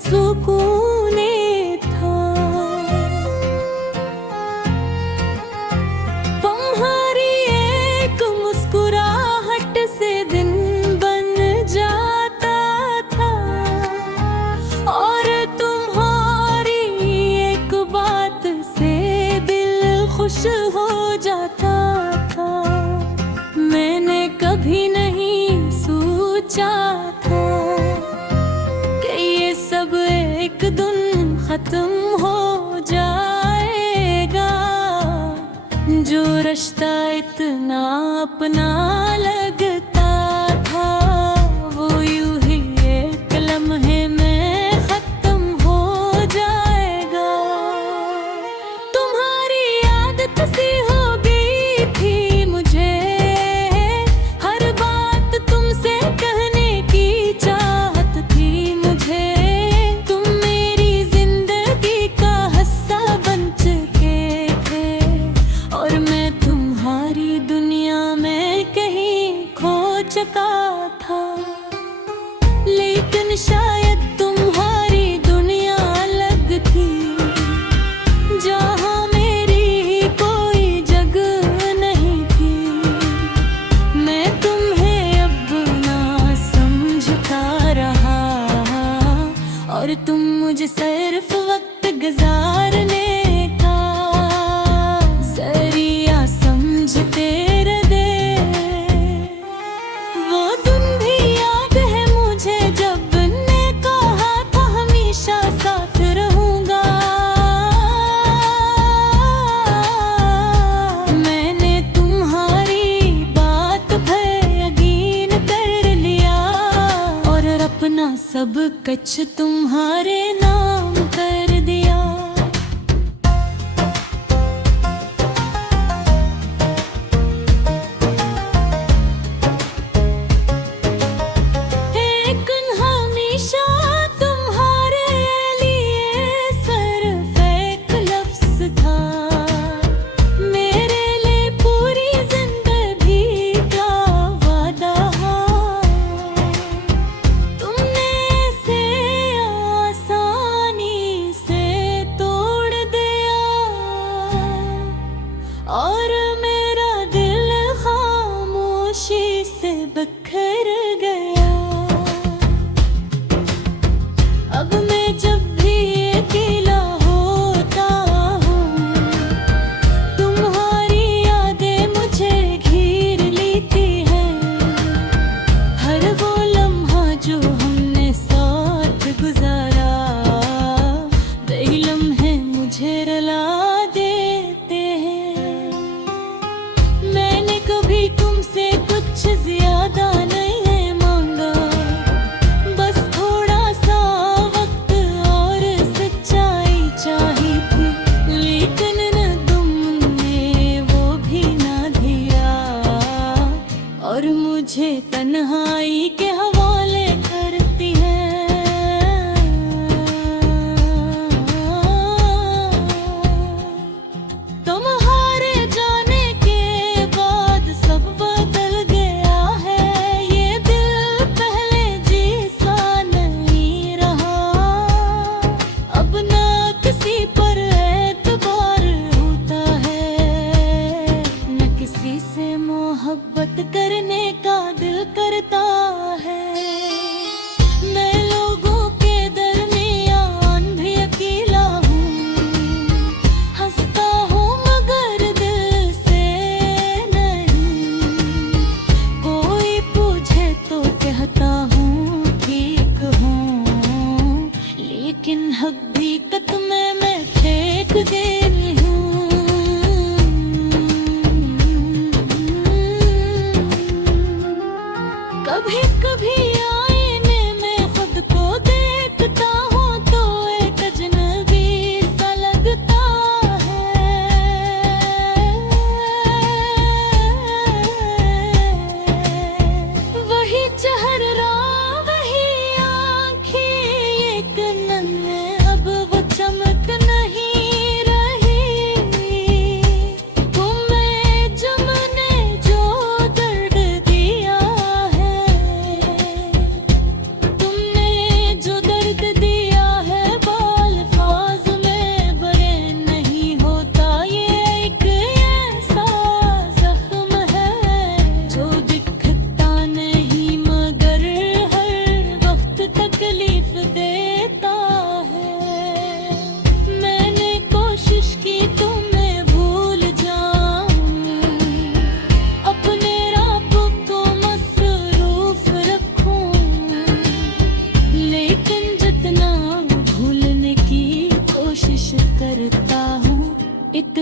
सुकूने था। तुम्हारी एक मुस्कुराहट से दिन बन जाता था, और तुम्हारी एक बात से दिल खुश हो जाता था। मैंने कभी नहीं सोचा था कि ये सब एक दिन खत्म हो जाएगा। जो रिश्ता इतना अपना लगता था, वो यूं ही एक लम्हे में खत्म हो जाएगा। तुम्हारी आदत सी हो गई थी मुझे, हर बात तुमसे कहने की चाहत थी मुझे। तुम मेरी जिंदगी का हिस्सा बन चुके थे, और मैं तुम्हारी दुनिया में कहीं खो चुका था। लेकिन शायद तुम्हारी दुनिया अलग थी, जहाँ मेरी कोई जगह नहीं थी। मैं तुम्हें अब ना समझता रहा, और तुम मुझे सिर्फ वक्त गुजारने का जरिया समझते रहे। वो दिन भी याद है मुझे जब ने कहा था हमेशा साथ रहूंगा। मैंने तुम्हारी बात पर यकीन कर लिया, और अपना सब कुछ तुम्हारे नाम कर दिया। लेकिन हमेशा तुम्हारे लिए सिर्फ एक लफ्ज़ था, मेरे लिए पूरी जिंदगी का वादा। तुमने इसे आसानी से तोड़ दिया, और मेरा दिल खामोशी से बिखर गया। अब मैं जब भी अकेला होता हूँ, तुम्हारी यादें मुझे घेर लेती हैं। हर वो लम्हा जो हमने साथ गुजारा, वही लम्हे मुझे रुला देते हैं। मैंने कभी तुमसे कुछ ज्यादा नहीं है मांगा, बस थोड़ा सा वक्त और सच्चाई चाहिए थी। लेकिन न तुमने वो भी ना दिया, और मुझे तन्हाई के हवाले करती है। तुम्हारे जाने के बाद सब बदल गया है, ये दिल पहले जैसा नहीं रहा। अब ना किसी पर एतबार होता है, न किसी से मोहब्बत करने का दिल करता है। मैं लोगों के दरमियान भी अकेला हूँ, हंसता हूँ मगर दिल से नहीं। कोई पूछे तो कहता हूँ ठीक हूँ, लेकिन हकीकत में मैं फेंक देती हूँ। कभी कभी आईने में खुद को देखता हूँ तो एक अजनबी सा लगता है। वही चेहरा, वही आँखें, एक नन्हे अब वो चमक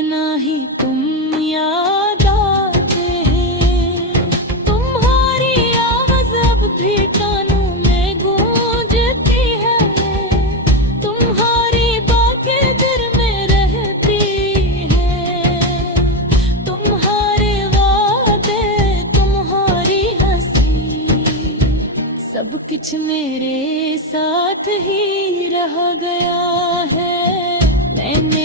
कितना ही तुम याद आते हैं। तुम्हारी आवाज़ अब भी कानों में गूंजती है। तुम्हारी बातें दिल में रहती है। तुम्हारे वादे, तुम्हारी हंसी, सब कुछ मेरे साथ ही रह गया है। मैंने